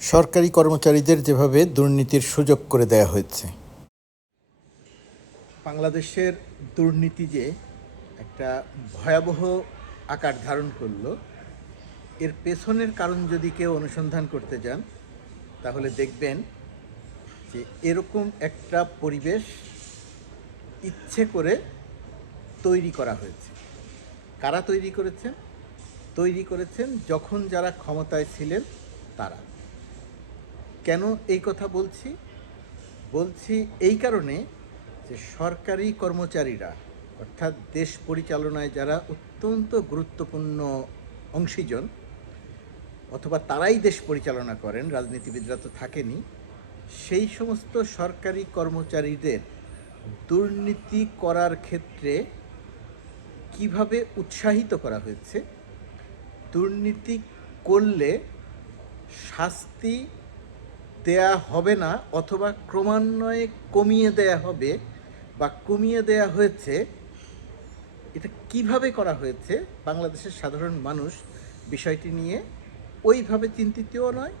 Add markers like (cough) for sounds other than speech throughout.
সরকারি কর্মচারীদের যেভাবে দুর্নীতির সুযোগ করে দেয়া হয়েছে। বাংলাদেশের দুর্নীতি যে একটা ভয়াবহ আকার ধারণ করল, এর পেছনের কারণ যদি কেউ অনুসন্ধান করতে যান, তাহলে দেখবেন যে এরকম একটা পরিবেশ ইচ্ছে করে তৈরি করা হয়েছে। কারা তৈরি করেছেন? তৈরি করেছেন যখন যারা ক্ষমতায় ছিলেন তারা। কেন এই কথা বলছি? বলছি এই কারণে যে সরকারি কর্মচারীরা, অর্থাৎ দেশ পরিচালনায় যারা অত্যন্ত গুরুত্বপূর্ণ অংশীজন, অথবা তারাই দেশ পরিচালনা করেন, রাজনীতিবিদরা তো থাকেনি, সেই সমস্ত সরকারি কর্মচারীদের দুর্নীতি করার ক্ষেত্রে কীভাবে উৎসাহিত করা হয়েছে? দুর্নীতি করলে শাস্তি দেয়া হবে না অথবা ক্রমান্বয়ে কমিয়ে দেয়া হবে বা কমিয়ে দেয়া হয়েছে, এটা কীভাবে করা হয়েছে বাংলাদেশের সাধারণ মানুষ বিষয়টি নিয়ে ওইভাবে চিন্তিতও নয়,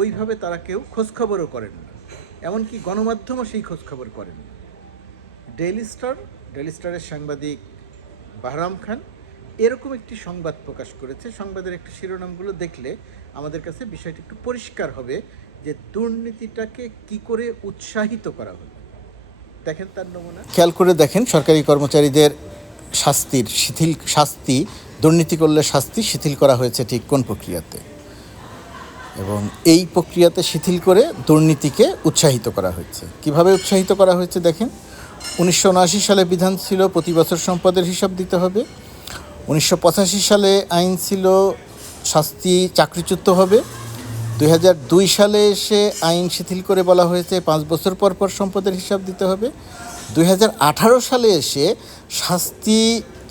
ওইভাবে তারা কেউ খোঁজখবরও করেন না। এমনকি গণমাধ্যমও সেই খোঁজখবর করেন না। ডেইলি স্টার, ডেইলি স্টারের সাংবাদিক বাহরাম খান এরকম একটি সংবাদ প্রকাশ করেছে। সংবাদের একটি শিরোনামগুলো দেখলে আমাদের কাছে বিষয়টি একটু পরিষ্কার হবে। যে দুর্নীতিটাকে কি করে উৎসাহিত করা হলো? দেখেন তার নমুনা। খেয়াল করে দেখেন, সরকারি কর্মচারীদের শাস্তির শিথিল, শাস্তি, দুর্নীতি করলে শাস্তি শিথিল করা হয়েছে ঠিক কোন প্রক্রিয়াতে? এবং এই প্রক্রিয়াতে শিথিল করে দুর্নীতিকে উৎসাহিত করা হয়েছে। কীভাবে উৎসাহিত করা হয়েছে দেখেন? উনিশশো উনআশি সালে বিধান ছিল, প্রতি বছর সম্পদের হিসাব দিতে হবে। উনিশশো পঁচাশি সালে আইন ছিল, শাস্তি চাকরিচ্যুত হবে। দুই হাজার দুই সালে এসে আইন শিথিল করে বলা হয়েছে, পাঁচ বছর পর পর সম্পদের হিসাব দিতে হবে। দুই হাজার আঠারো সালে এসে শাস্তি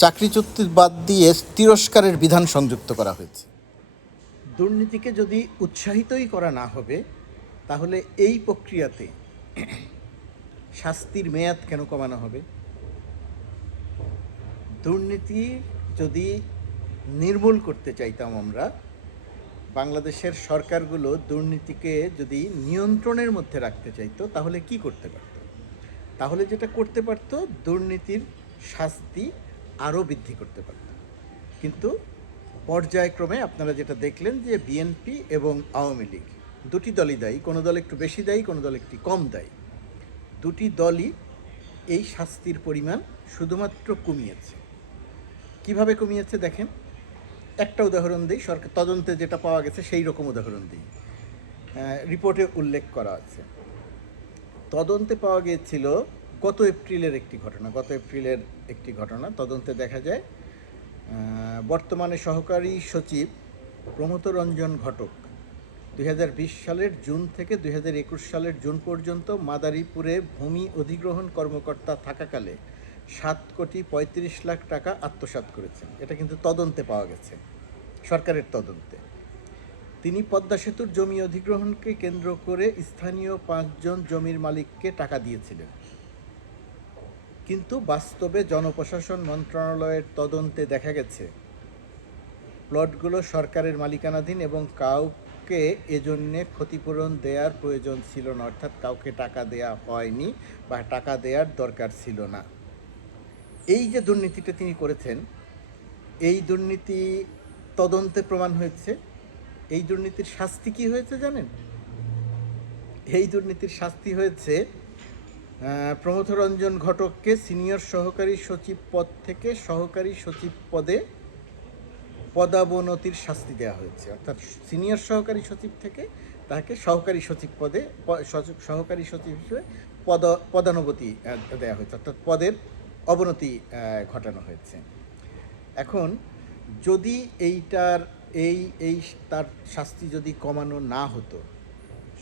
চাকরিচ্যুত বাদ দিয়ে তিরস্কারের বিধান সংযুক্ত করা হয়েছে। দুর্নীতিকে যদি উৎসাহিতই করা না হবে, তাহলে এই প্রক্রিয়াতে শাস্তির মেয়াদ কেন কমানো হবে? দুর্নীতি যদি নির্মূল করতে চাইতাম আমরা বাংলাদেশের সরকারগুলো দুর্নীতিকে যদি নিয়ন্ত্রণের মধ্যে রাখতে চাইতো, তাহলে কি করতে পারত? তাহলে যেটা করতে পারত, দুর্নীতির শাস্তি আরও বৃদ্ধি করতে পারত। কিন্তু পর্যায়ক্রমে আপনারা যেটা দেখলেন যে বিএনপি এবং আওয়ামী লীগ, দুটি দলই দায়ী, কোনো দল একটু বেশি দায়ী, কোনো দল একটু কম দায়ী। দুটি দলই এই শাস্তির পরিমাণ শুধুমাত্র কমিয়েছে। কীভাবে কমিয়েছে দেখেন? একটা উদাহরণ দিই, সরকার তদন্তে যেটা পাওয়া গেছে সেই রকম উদাহরণ দিই। রিপোর্টে উল্লেখ করা আছে। তদন্তে পাওয়া গিয়েছিল গত এপ্রিলের একটি ঘটনা, গত এপ্রিলের একটি ঘটনা। তদন্তে দেখা যায় বর্তমানে সহকারী সচিব প্রমথ রঞ্জন ঘটক দুই হাজার বিশ সালের জুন থেকে দুই হাজার একুশ সালের জুন পর্যন্ত মাদারীপুরে ভূমি অধিগ্রহণ কর্মকর্তা থাকাকালে সাত কোটি পঁয়ত্রিশ লাখ টাকা আত্মসাৎ করেছেন। এটা কিন্তু তদন্তে পাওয়া গেছে। সরকারের তদন্তে। তিনি পদ্মা সেতুর জমি অধিগ্রহণকে কেন্দ্র করে স্থানীয় পাঁচজন জমির মালিককে টাকা দিয়েছিলেন। কিন্তু বাস্তবে জনপ্রশাসন মন্ত্রণালয়ের তদন্তে দেখা গেছে, প্লটগুলো সরকারের মালিকানাধীন এবং কাউকে এজন্যে ক্ষতিপূরণ দেওয়ার প্রয়োজন ছিল না, অর্থাৎ কাউকে টাকা দেয়া হয়নি বা টাকা দেওয়ার দরকার ছিল না। এই যে দুর্নীতিটা তিনি করেছেন এই দুর্নীতি তদন্তে প্রমাণ হয়েছে। এই দুর্নীতির শাস্তি কি হয়েছে জানেন? এই দুর্নীতির শাস্তি হয়েছে আহ, প্রমথ রঞ্জন ঘটককে সিনিয়র সহকারী সচিব পদ থেকে সহকারী সচিব পদে পদাবনতির শাস্তি দেওয়া হয়েছে। অর্থাৎ সিনিয়র সহকারী সচিব থেকে তাকে সহকারী সচিব পদে সহকারী সচিব হিসেবে পদ পদানুমতি আহ, দেওয়া হয়েছে। অর্থাৎ পদের অবনতি ঘটানো হয়েছে। এখন যদি এইটার, এই এই তার শাস্তি যদি কমানো না হতো,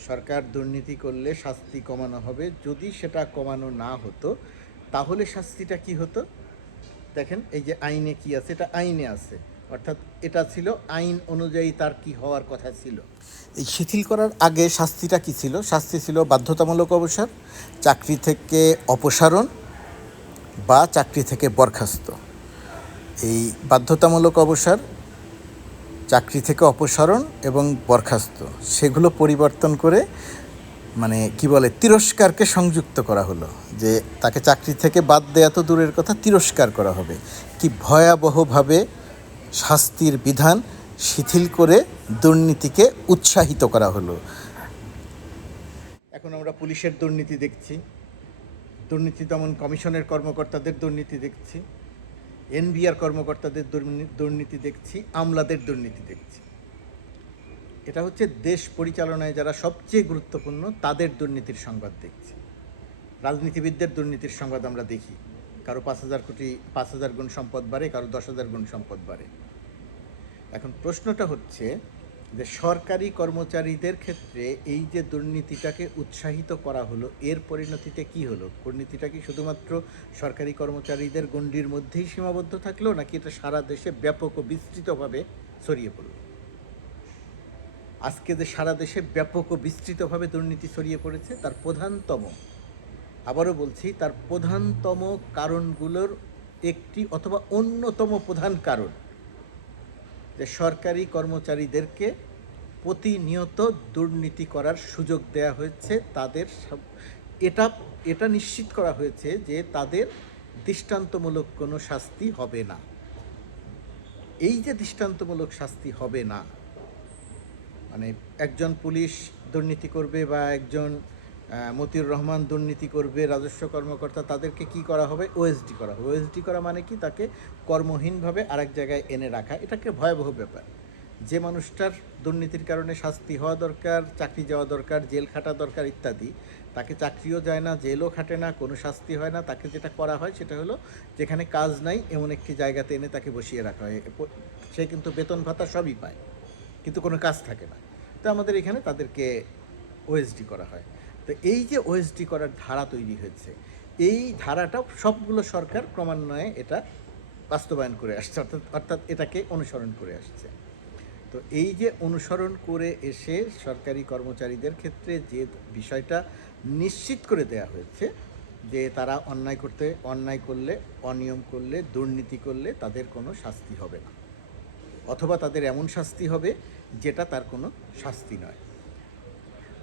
সরকার দুর্নীতি করলে শাস্তি কমানো হবে। যদি সেটা কমানো না হতো, তাহলে শাস্তিটা কি হতো? দেখেন, এই যে আইনে কি আছে, এটা আইনে আছে। অর্থাৎ এটা ছিল, আইন অনুযায়ী তার কি হওয়ার কথা ছিল। এই শিথিল করার আগে শাস্তিটা কি ছিল? শাস্তি ছিল বাধ্যতামূলক অবসর, চাকরি থেকে অপসারণ বা চাকরি থেকে বরখাস্ত। এই বাধ্যতামূলক অবসর, চাকরি থেকে অপসারণ এবং বরখাস্ত, সেগুলো পরিবর্তন করে মানে কি বলে, তিরস্কারকে সংযুক্ত করা হলো। যে তাকে চাকরি থেকে বাদ দেয়া তো দূরের কথা, তিরস্কার করা হবে। কি ভয়াবহভাবে শাস্তির বিধান শিথিল করে দুর্নীতিকে উৎসাহিত করা হলো। এখন আমরা পুলিশের দুর্নীতি দেখছি। দুর্নীতি দমন কমিশনের কর্মকর্তাদের দুর্নীতি দেখছি, এনবিআর কর্মকর্তাদের দুর্নীতি দেখছি, আমলাদের দুর্নীতি দেখছি। এটা হচ্ছে দেশ পরিচালনায় যারা সবচেয়ে গুরুত্বপূর্ণ, তাদের দুর্নীতির সংবাদ দেখছি। রাজনীতিবিদদের দুর্নীতির সংবাদ আমরা দেখি। কারও পাঁচ হাজার কোটি, পাঁচ হাজার গুণ সম্পদ বাড়ে, কারও দশ হাজার গুণ সম্পদ বাড়ে। এখন প্রশ্নটা হচ্ছে যে সরকারি কর্মচারীদের ক্ষেত্রে এই যে দুর্নীতিটাকে উৎসাহিত করা হলো, এর পরিণতিতে কি হলো? দুর্নীতিটা কি শুধুমাত্র সরকারি কর্মচারীদের গণ্ডির মধ্যেই সীমাবদ্ধ থাকল, নাকি এটা সারা দেশে ব্যাপক ও বিস্তৃতভাবে ছড়িয়ে পড়ল? আজকে যে সারা দেশে ব্যাপক ও বিস্তৃতভাবে দুর্নীতি ছড়িয়ে পড়েছে, তার প্রধানতম, আবারও বলছি, তার প্রধানতম কারণগুলোর একটি অথবা অন্যতম প্রধান কারণ যে সরকারি কর্মচারীদেরকে প্রতিনিয়ত দুর্নীতি করার সুযোগ দেয়া হয়েছে, তাদের এটা এটা নিশ্চিত করা হয়েছে যে তাদের দৃষ্টান্তমূলক কোনো শাস্তি হবে না। এই যে দৃষ্টান্তমূলক শাস্তি হবে না মানে একজন পুলিশ দুর্নীতি করবে বা একজন মতিউর রহমান দুর্নীতি করবে, রাজস্ব কর্মকর্তা, তাদেরকে কি করা হবে? ওএসডি করা হবে। ওএসডি করা মানে কি? তাকে কর্মহীনভাবে আরেক জায়গায় এনে রাখা। এটাকে ভয়াবহ ব্যাপার। যে মানুষটার দুর্নীতির কারণে শাস্তি হওয়া দরকার, চাকরি যাওয়া দরকার, জেল খাটা দরকার ইত্যাদি, তাকে চাকরিও যায় না, জেলও খাটে না, কোনো শাস্তি হয় না। তাকে যেটা করা হয় সেটা হলো যেখানে কাজ নাই, এমন একটি জায়গাতে এনে তাকে বসিয়ে রাখা হয়। সে কিন্তু বেতন ভাতা সবই পায়, কিন্তু কোনো কাজ থাকে না। তো আমাদের এখানে তাদেরকে ওএসডি করা হয়। তো এই যে ওএসডি করার ধারা তৈরি হয়েছে, এই ধারাটা সবগুলো সরকার ক্রমান্বয়ে এটা বাস্তবায়ন করে আসছে, অর্থাৎ অর্থাৎ এটাকে অনুসরণ করে আসছে। তো এই যে অনুসরণ করে এসে সরকারি কর্মচারীদের ক্ষেত্রে যে বিষয়টা নিশ্চিত করে দেয়া হয়েছে, যে তারা অন্যায় করতে, অন্যায় করলে, অনিয়ম করলে, দুর্নীতি করলে তাদের কোনো শাস্তি হবে না। অথবা তাদের এমন শাস্তি হবে যেটা তার কোনো শাস্তি নয়।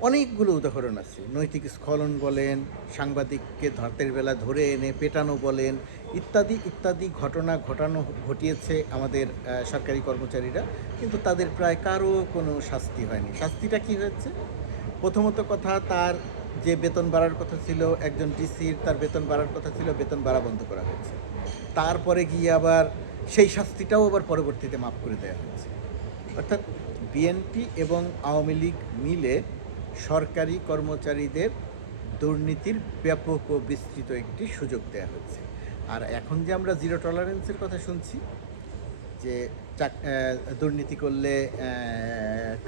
অনেকগুলো উদাহরণ আছে। নৈতিক স্খলন বলেন, সাংবাদিককে ধরতের বেলা ধরে এনে পেটানো বলেন, ইত্যাদি ইত্যাদি ঘটনা ঘটানো ঘটিয়েছে আমাদের সরকারি কর্মচারীরা। কিন্তু তাদের প্রায় কারও কোনো শাস্তি হয়নি। শাস্তিটা কি হয়েছে? প্রথমত কথা, তার যে বেতন বাড়ার কথা ছিল, একজন ডিসির তার বেতন বাড়ার কথা ছিল, বেতন বাড়া বন্ধ করা হয়েছে। তারপরে গিয়ে আবার সেই শাস্তিটাও আবার পরবর্তীতে মাফ করে দেওয়া হয়েছে। অর্থাৎ বিএনপি এবং আওয়ামী লীগ মিলে সরকারি কর্মচারীদের দুর্নীতির ব্যাপক ও বিস্তৃত একটি সুযোগ দেওয়া হচ্ছে। আর এখন যে আমরা জিরো টলারেন্সের কথা শুনছি, যে দুর্নীতি করলে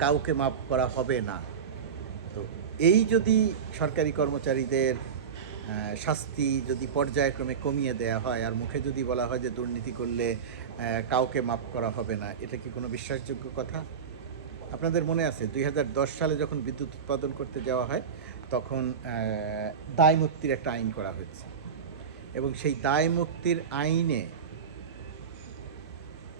কাউকে মাফ করা হবে না, তো এই যদি সরকারি কর্মচারীদের শাস্তি যদি পর্যায়ক্রমে কমিয়ে দেয়া হয়, আর মুখে যদি বলা হয় যে দুর্নীতি করলে কাউকে মাফ করা হবে না, এটা কি কোনো বিশ্বাসযোগ্য কথা? আপনাদের মনে আছে, দুই হাজার দশ সালে যখন বিদ্যুৎ উৎপাদন করতে যাওয়া হয়, তখন দায় মুক্তির একটা আইন করা হয়েছে। এবং সেই দায় মুক্তির আইনে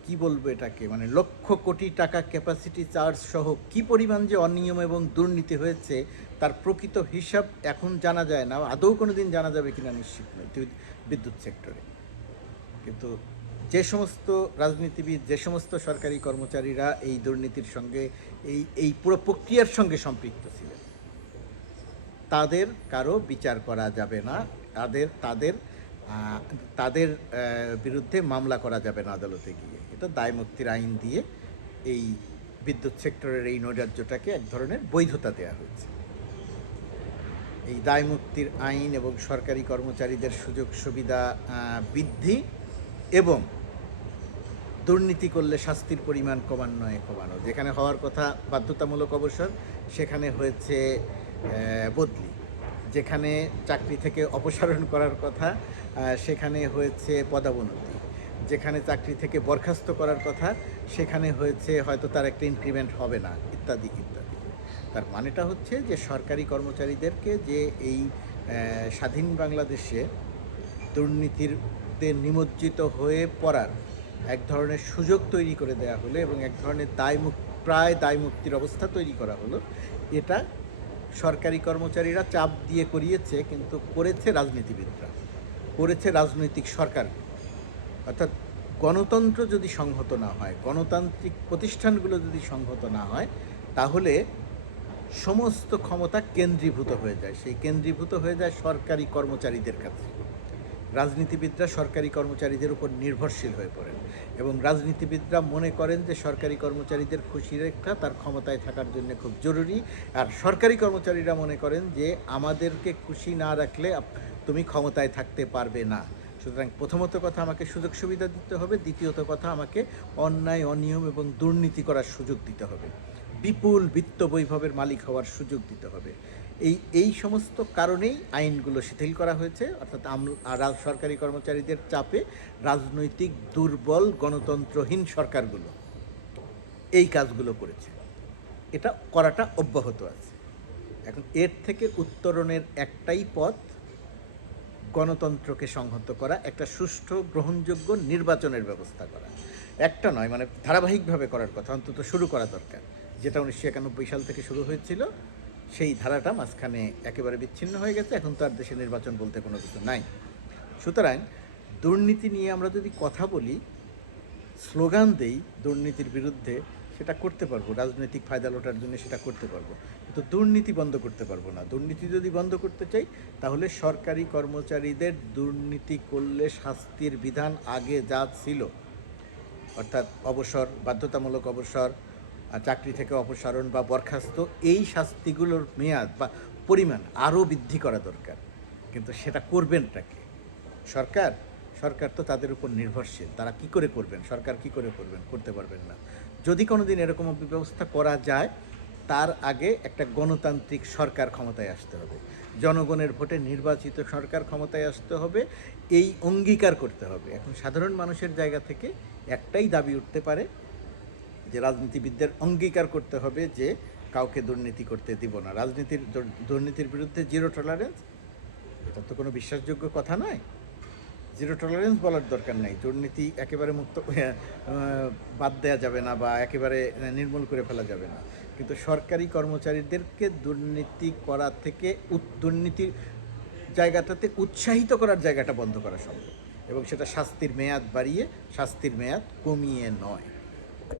কি বলব এটাকে? মানে লক্ষ কোটি টাকা ক্যাপাসিটি চার্জ সহ কি পরিমাণ যে অনিয়ম এবং দুর্নীতি হয়েছে, তার প্রকৃত হিসাব এখন জানা যায় না, আদৌ কোনো দিন জানা যাবে কিনা নিশ্চিত নয়, বিদ্যুৎ সেক্টরে। কিন্তু যে সমস্ত রাজনীতিবিদ, যে সমস্ত সরকারি কর্মচারীরা এই দুর্নীতির সঙ্গে, এই এই পুরো প্রক্রিয়ার সঙ্গে সম্পৃক্ত ছিলেন। তাদের কারও বিচার করা যাবে না। তাদের তাদের তাদের বিরুদ্ধে মামলা করা যাবে না আদালতে গিয়ে। এটা দায় মুক্তির আইন দিয়ে এই বিদ্যুৎ সেক্টরের এই নৈরাজ্যটাকে এক ধরনের বৈধতা দেওয়া হয়েছে। এই দায় মুক্তির আইন এবং সরকারি কর্মচারীদের সুযোগ সুবিধা বৃদ্ধি এবং দুর্নীতি করলে শাস্তির পরিমাণ ক্রমান্বয়ে কমানো। যেখানে হওয়ার কথা বাধ্যতামূলক অবসর, সেখানে হয়েছে বদলি। যেখানে চাকরি থেকে অপসারণ করার কথা সেখানে হয়েছে পদাবনতি। যেখানে চাকরি থেকে বরখাস্ত করার কথা, সেখানে হয়েছে হয়তো তার একটা ইনক্রিমেন্ট হবে না, ইত্যাদি ইত্যাদি। তার মানেটা হচ্ছে যে সরকারি কর্মচারীদেরকে যে এই স্বাধীন বাংলাদেশে দুর্নীতির নিমজ্জিত হয়ে পড়ার এক ধরনের সুযোগ তৈরি করে দেওয়া হলো এবং এক ধরনের দায় প্রায় দায় মুক্তির অবস্থা তৈরি করা হলো। এটা সরকারি কর্মচারীরা চাপ দিয়ে করিয়েছে, কিন্তু করেছে রাজনীতিবিদরা। করেছে রাজনৈতিক সরকার। অর্থাৎ গণতন্ত্র যদি সংহত না হয়, গণতান্ত্রিক প্রতিষ্ঠানগুলো যদি সংহত না হয়, তাহলে সমস্ত ক্ষমতা কেন্দ্রীভূত হয়ে যায়। সেই কেন্দ্রীভূত হয়ে যায় সরকারি কর্মচারীদের কাছে। রাজনীতিবিদরা সরকারি কর্মচারীদের উপর নির্ভরশীল হয়ে পড়েন। এবং রাজনীতিবিদরা মনে করেন যে সরকারি কর্মচারীদের খুশি রেখা তার ক্ষমতায় থাকার জন্য খুব জরুরি। আর সরকারি কর্মচারীরা মনে করেন যে আমাদেরকে খুশি না রাখলে তুমি ক্ষমতায় থাকতে পারবে না। সুতরাং প্রথমত কথা আমাকে সুযোগ সুবিধা দিতে হবে, দ্বিতীয়ত কথা আমাকে অন্যায়, অনিয়ম এবং দুর্নীতি করার সুযোগ দিতে হবে। বিপুল বিত্ত বৈভবের মালিক হওয়ার সুযোগ দিতে হবে। এই এই সমস্ত কারণেই আইনগুলো শিথিল করা হয়েছে, অর্থাৎ সরকারি কর্মচারীদের চাপে রাজনৈতিক দুর্বল, গণতন্ত্রহীন সরকারগুলো এই কাজগুলো করেছে। এটা করাটা অব্যাহত আছে। এখন এর থেকে উত্তরণের একটাই পথ গণতন্ত্রকে সংহত করা, একটা সুষ্ঠু, গ্রহণযোগ্য নির্বাচনের ব্যবস্থা করা। একটা নয় মানে ধারাবাহিকভাবে করার কথা, অন্তত শুরু করা দরকার, যেটা উনিশশো একানব্বই সাল থেকে শুরু হয়েছিল। সেই ধারাটা মাঝখানে একেবারে বিচ্ছিন্ন হয়ে গেছে, এখন তো আর দেশে নির্বাচন বলতে কোনো কিছু নাই। সুতরাং দুর্নীতি নিয়ে আমরা যদি কথা বলি, স্লোগান দেই দুর্নীতির বিরুদ্ধে, সেটা করতে পারব, রাজনৈতিক ফায়দা লোটার জন্য সেটা করতে পারব। কিন্তু দুর্নীতি বন্ধ করতে পারব না। দুর্নীতি যদি বন্ধ করতে চাই, তাহলে সরকারি কর্মচারীদের দুর্নীতি করলে শাস্তির বিধান আগে যা ছিল, অর্থাৎ অবসর, বাধ্যতামূলক অবসর চাকরি থেকে অপসারণ বা বরখাস্ত, এই শাস্তিগুলোর মেয়াদ বা পরিমাণ আরও বৃদ্ধি করা দরকার। কিন্তু সেটা করবেন করবেনটাকে সরকার? সরকার তো তাদের উপর নির্ভরশীল। তারা কি করে করবেন? সরকার কি করে করবেন? করতে পারবেন না। যদি কোনো দিন এরকম ব্যবস্থা করা যায়, তার আগে একটা গণতান্ত্রিক সরকার ক্ষমতায় আসতে হবে। জনগণের ভোটে নির্বাচিত সরকার ক্ষমতায় আসতে হবে, এই অঙ্গীকার করতে হবে। এখন সাধারণ মানুষের জায়গা থেকে একটাই দাবি উঠতে পারে যে রাজনীতিবিদদের অঙ্গীকার করতে হবে যে কাউকে দুর্নীতি করতে দিব না। রাজনীতির দুর্নীতির বিরুদ্ধে জিরো টলারেন্স এটা তো কোনো বিশ্বাসযোগ্য কথা নয়। জিরো টলারেন্স বলার দরকার নেই। দুর্নীতি একেবারে মুক্ত (laughs) বাদ দেওয়া যাবে না বা একেবারে নির্মূল করে ফেলা যাবে না। কিন্তু সরকারি কর্মচারীদেরকে দুর্নীতি করা থেকে দুর্নীতির জায়গাটাতে উৎসাহিত করার জায়গাটা বন্ধ করা সম্ভব। এবং সেটা শাস্তির মেয়াদ বাড়িয়ে শাস্তির মেয়াদ কমিয়ে নয়।